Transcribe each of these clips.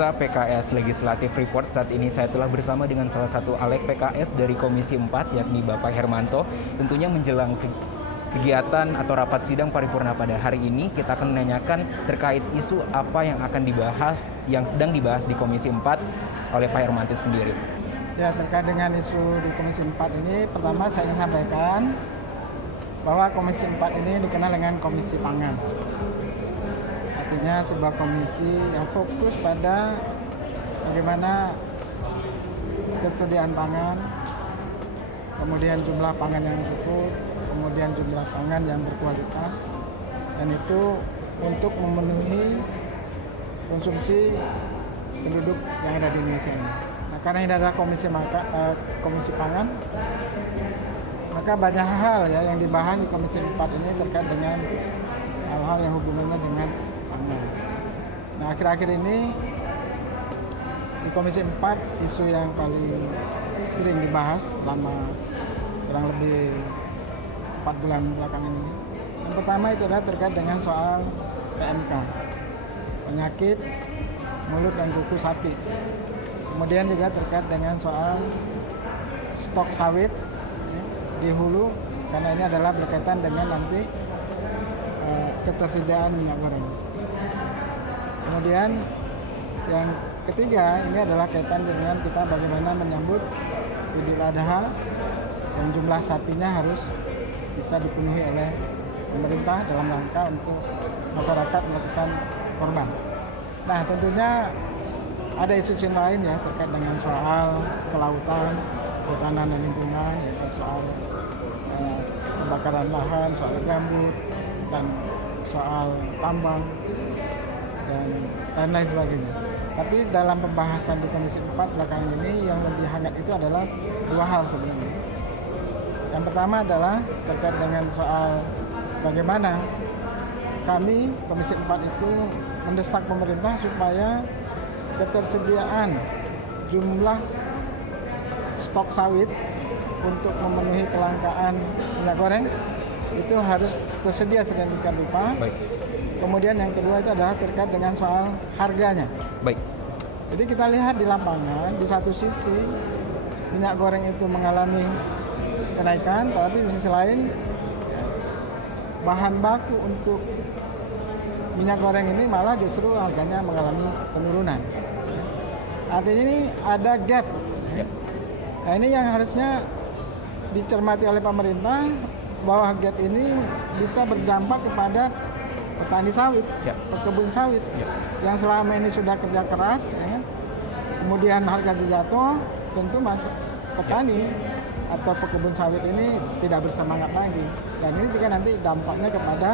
Pemirsa PKS Legislatif Report, saat ini saya telah bersama dengan salah satu alek PKS dari Komisi 4, yakni Bapak Hermanto. Tentunya menjelang kegiatan atau rapat sidang paripurna pada hari ini, kita akan menanyakan terkait isu apa yang akan dibahas, yang sedang dibahas di Komisi 4 oleh Pak Hermanto sendiri. Ya, terkait dengan isu di Komisi 4 ini, pertama saya ingin sampaikan bahwa Komisi 4 ini dikenal dengan Komisi Pangan. Artinya sebuah komisi yang fokus pada bagaimana kesediaan pangan, kemudian jumlah pangan yang cukup, kemudian jumlah pangan yang berkualitas, dan itu untuk memenuhi konsumsi penduduk yang ada di Indonesia ini. Nah, karena ini adalah komisi pangan, maka banyak hal ya yang dibahas di Komisi 4 ini terkait dengan hal-hal yang hubungannya dengan pangan. Nah, akhir-akhir ini di Komisi 4 isu yang paling sering dibahas selama kurang lebih 4 bulan belakangan ini. Yang pertama itu adalah terkait dengan soal PMK, penyakit mulut dan kuku sapi. Kemudian juga terkait dengan soal stok sawit di hulu, karena ini adalah berkaitan dengan nanti ketersediaan minyak goreng. Kemudian yang ketiga ini adalah kaitan dengan kita bagaimana menyambut Idul Adha dan jumlah sapinya harus bisa dipenuhi oleh pemerintah dalam rangka untuk masyarakat melakukan korban. Nah, tentunya ada isu lain ya terkait dengan soal kelautan, kehutanan dan lingkungan, yaitu soal kebakaran lahan, soal gambut, dan soal tambang dan lain sebagainya. Tapi dalam pembahasan di Komisi 4 belakangan ini yang lebih hangat itu adalah dua hal sebenarnya. Yang pertama adalah terkait dengan soal bagaimana kami Komisi 4 itu mendesak pemerintah supaya ketersediaan jumlah stok sawit untuk memenuhi kelangkaan minyak goreng itu harus tersedia sedemikian rupa. Baik. Kemudian yang kedua itu adalah terkait dengan soal harganya. Baik. Jadi kita lihat di lapangan, di satu sisi minyak goreng itu mengalami kenaikan, tapi di sisi lain bahan baku untuk minyak goreng ini malah justru harganya mengalami penurunan. Artinya ini ada gap. Nah, ini yang harusnya dicermati oleh pemerintah, bahwa gap ini bisa berdampak kepada petani sawit, pekebun sawit, yang selama ini sudah kerja keras, ya, kemudian harganya jatuh, tentu petani atau pekebun sawit ini tidak bersemangat lagi, dan ini juga nanti dampaknya kepada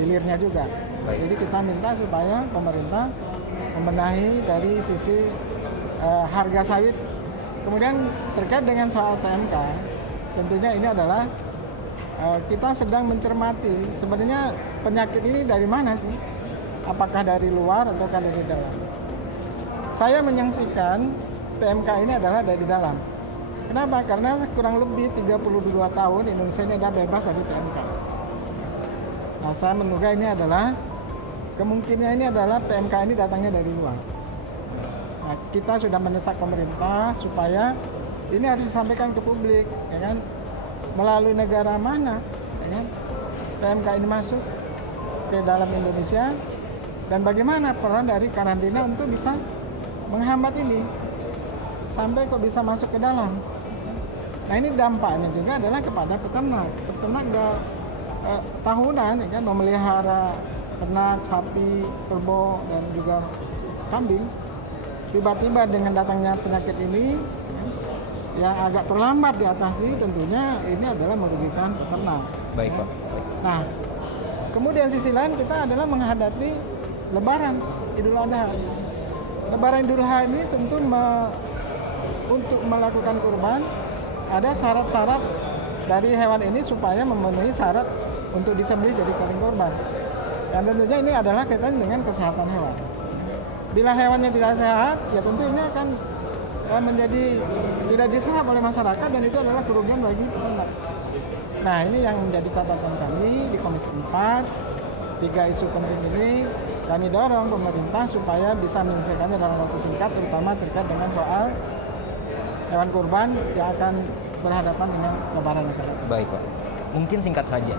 hilirnya juga. Jadi kita minta supaya pemerintah membenahi dari sisi harga sawit. Kemudian terkait dengan soal PMK, tentunya ini adalah kita sedang mencermati sebenarnya penyakit ini dari mana sih? Apakah dari luar ataukah dari dalam? Saya menyaksikan PMK ini adalah dari dalam. Kenapa? Karena kurang lebih 32 tahun Indonesia ini adalah bebas dari PMK. Nah, saya menduga ini adalah kemungkinan ini adalah PMK ini datangnya dari luar. Nah, kita sudah mendesak pemerintah supaya ini harus disampaikan ke publik, ya kan? Melalui negara mana, ya kan? PMK ini masuk ke dalam Indonesia, dan bagaimana peran dari karantina untuk bisa menghambat ini sampai kok bisa masuk ke dalam. Nah, ini dampaknya juga adalah kepada peternak tahunan, ya kan, memelihara ternak, sapi, kerbau, dan juga kambing. Tiba-tiba dengan datangnya penyakit ini yang agak terlambat diatasi, tentunya ini adalah merugikan peternak. Baik, ya. Pak. Nah, kemudian sisi lain kita adalah menghadapi Lebaran Idul Adha. Lebaran Idul Adha ini tentu untuk melakukan kurban ada syarat-syarat dari hewan ini supaya memenuhi syarat untuk disembelih jadi kambing kurban. Dan tentunya ini adalah kaitan dengan kesehatan hewan. Bila hewannya tidak sehat, ya tentu ini akan menjadi tidak diserap oleh masyarakat, dan itu adalah kerugian bagi peternak. Nah, ini yang menjadi catatan kami di Komisi 4 tiga isu penting ini kami dorong pemerintah supaya bisa menyelesaikannya dalam waktu singkat, terutama terkait dengan soal hewan kurban yang akan berhadapan dengan Lebaran akan datang. Baik Pak, mungkin singkat saja,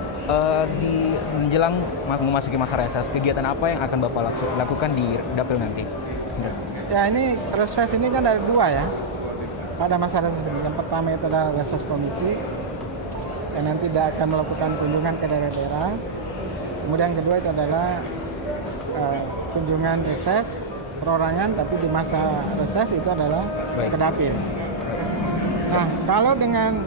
di menjelang memasuki masa reses, kegiatan apa yang akan Bapak lakukan di Dapil nanti? Singkat. Ya, ini reses ini kan ada dua ya pada masa reses ini. Yang pertama itu adalah reses komisi, yang nanti tidak akan melakukan kunjungan ke daerah-daerah. Kemudian kedua itu adalah kunjungan reses perorangan, tapi di masa reses itu adalah Baik. ke dapil. Nah, kalau dengan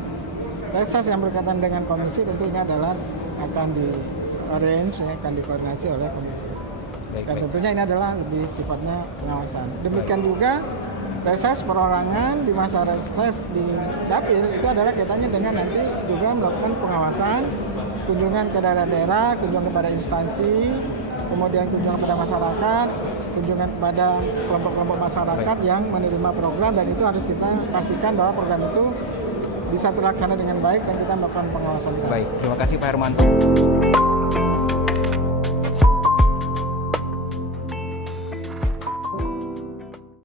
reses yang berkaitan dengan komisi, tentu ini adalah akan di-arrange, ya, akan dikoordinasi oleh komisi. Baik, Dan baik. tentunya ini adalah lebih sifatnya pengawasan. Demikian juga reses perorangan di masa reses di dapil itu adalah kaitannya dengan nanti juga melakukan pengawasan, kunjungan ke daerah-daerah, kunjungan kepada instansi, kemudian kunjungan kepada masyarakat, kunjungan kepada kelompok-kelompok masyarakat yang menerima program, dan itu harus kita pastikan bahwa program itu bisa terlaksana dengan baik dan kita melakukan pengawasan di sana. Baik, terima kasih Pak Hermanto.